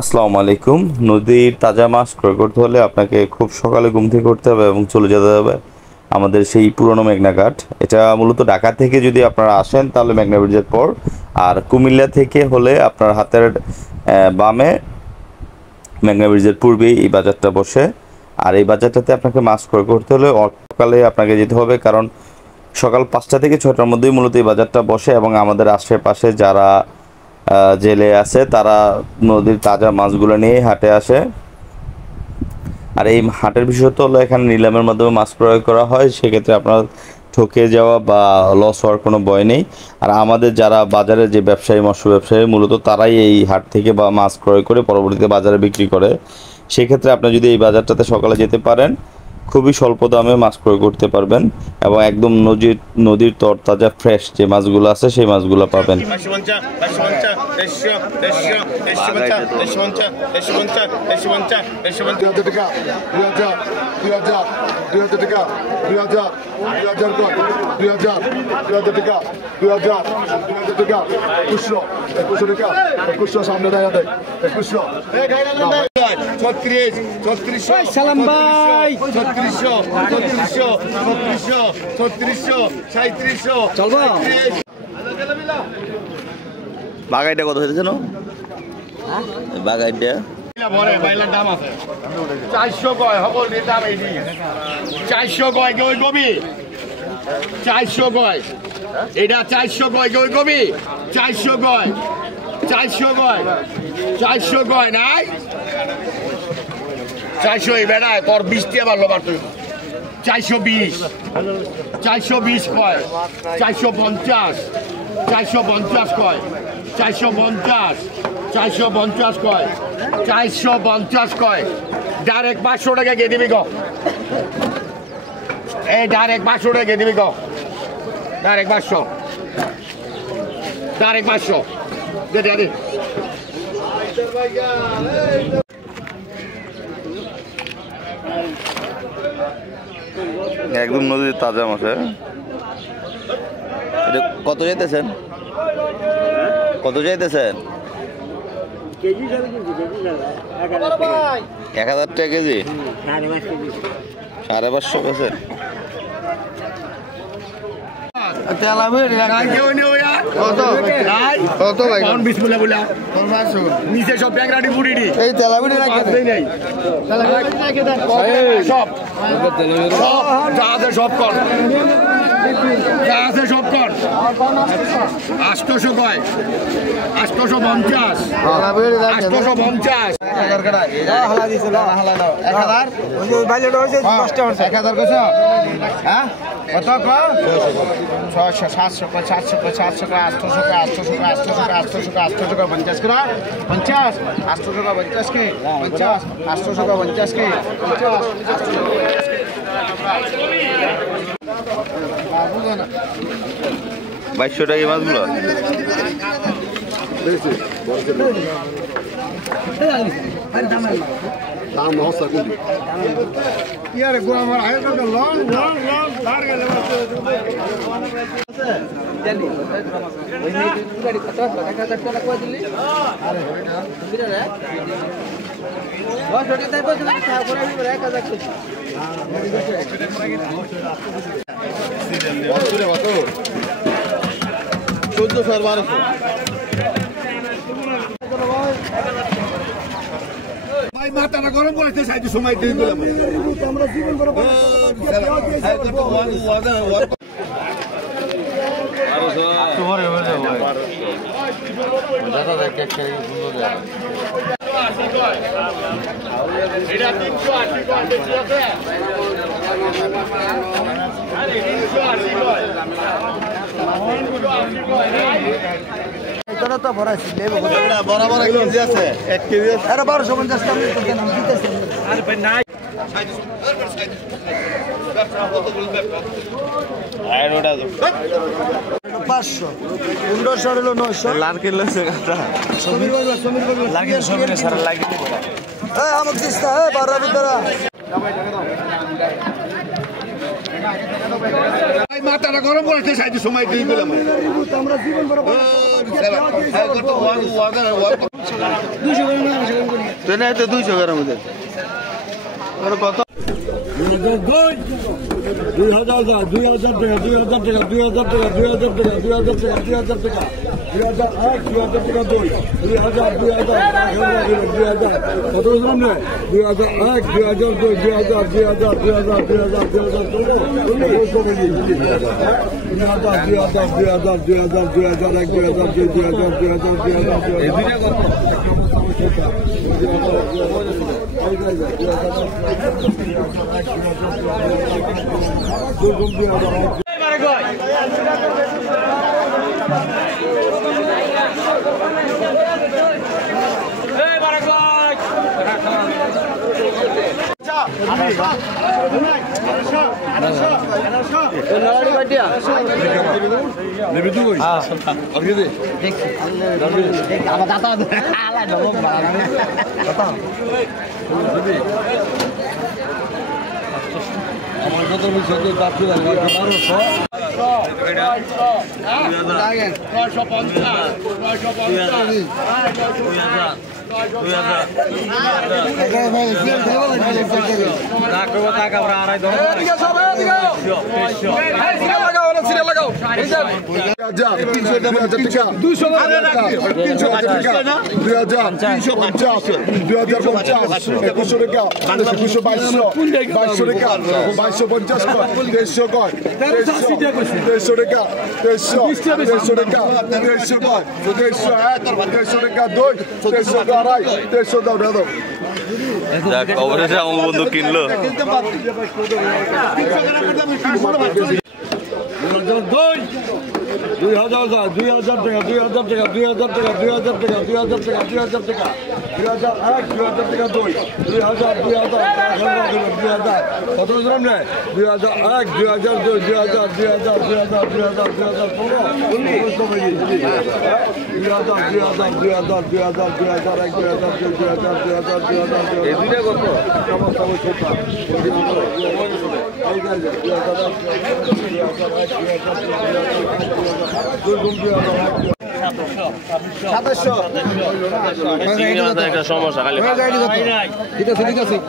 আসসালামু আলাইকুম। নদীর তাজা মাছ ক্রয় করতে হলে আপনাকে খুব সকালে ঘুম থেকে উঠতে হবে এবং চলে যেতে হবে আমাদের সেই পুরনো মেঘনা ঘাট। এটা মূলত ঢাকা থেকে যদি আপনারা আসেন তাহলে মেঘনা ব্রিজের পর, আর কুমিল্লা থেকে হলে আপনার হাতের বামে মেঘনা ব্রিজের পূর্বেই এই বাজারটা বসে। আর এই বাজারটাতে আপনাকে মাছ ক্রয় করতে হলে সকালে আপনাকে যেতে হবে, কারণ সকাল 5টা থেকে 6টার মধ্যেই মূলত এই বাজারটা বসে এবং আমাদের আশেপাশে যারা জেলে আছে তারা নদীর তাজা মাছগুলো নিয়ে হাটে আসে। আর এই হাটের বিশেষত্ব হলো এখানে নিলামের মাধ্যমে মাছ ক্রয় করা হয়, সেক্ষেত্রে আপনার ঠকে যাওয়া বা লস হওয়ার কোনো ভয় নেই। আর আমাদের যারা বাজারে যে ব্যবসায়ী, মৎস্য ব্যবসায়ী, মূলত তারাই এই হাট থেকে বা মাছ ক্রয় করে পরবর্তীতে বাজারে বিক্রি করে। সেক্ষেত্রে আপনি যদি এই বাজারটাতে সকালে যেতে পারেন, খুবই স্বল্প দামে মাছ ক্রয় করতে পারবেন এবং একদম নদীর তরতাজা ফ্রেশ যে মাছগুলো আছে সেই মাছগুলো পাবেন। সামনে সালাম ভাই, 3600 চলবো। বাগাইটা কত হয়েছে জানো? বাগাইটা 400 কয় হবল দাম, 400 কয় ওই গবি, 400 কয় এটা, 400 কয় ওই গবি, 400 কয়, 400 কয়, 400 কয় নাই, 400 এই বেড়ায় তোর 20 দিয়ে পারলো বার তুই, 420, 420 কয়, 450, 450 কয়, 450, 450 কয়, 450 কয়, ডাইরেক্ট 500 টাকা কে দিবি গো, এই ডাইরেক্ট 500 টাকা কে দিবি গো, ডাইরেক্ট 500, ডাইরেক্ট 500 দে দে দে। একদম নদীর তাজা মাছ। এটা কত চাইতেছেন? কত চাইতেছেন? 1000 টাকা কেজি, 550 কেজি। নিচে সব ব্যাংরাটি বুড়ি সব কর, সব কর, 800 কয়, 850, 850, 2200 টাকা মাছগুলো। দাম হস্তা কুলি ইয়ার গো আমার আয় কত লং লং লং ধার গেলে জানি ওই গাড়ি কত আছে 1000 টাকা কই দিলি আরে এটা সুবিধা রে 10 টাকা তাই কইছিস তা করে আমি 1000 কইছি হ্যাঁ কত 1400 ভাই মাথাটা গরম করেছে, সাইতে সময় দিয়ে দিলাম আমরা জীবন বড় তো ভরাইছি বরাবর 1 কেজি আছে, 1 কেজি আছে, আরে 1250 টাকা দিতেছি। আরে ভাই নাই আয় ওটা 500 1500 হলো 900 লাল কিলো আছে কাটা সমীর লাগে সমীর স্যার লাগে এই আমাক দিস্তা এই 12 ভিতরা ভাই মাথাটা গরম করেছে, সাইতে সময় দিয়ে দিলাম আমরা জীবন বড় 200 করে না ট্রেনে হয়তো 200 টাকার মধ্যে আর কত 2000 টাকা 2000 টাকা 2000 টাকা 2000 টাকা 2000 টাকা 2000 টাকা 2000 টাকা 2000 2000 কত দাম নেই 2001 2002 2000 অবশেষে আমার বন্ধু কিনলো। 2000 টাকা 2000 টাকা 2000 টাকা 2000 টাকা 2000 টাকা 2000 টাকা 2000 টাকা 2001 2000 টাকা 2000 2000 কত দাম নেই 2001 2002 2000 2000 2000 2000 একটা সমস্যা খালি ঠিক আছে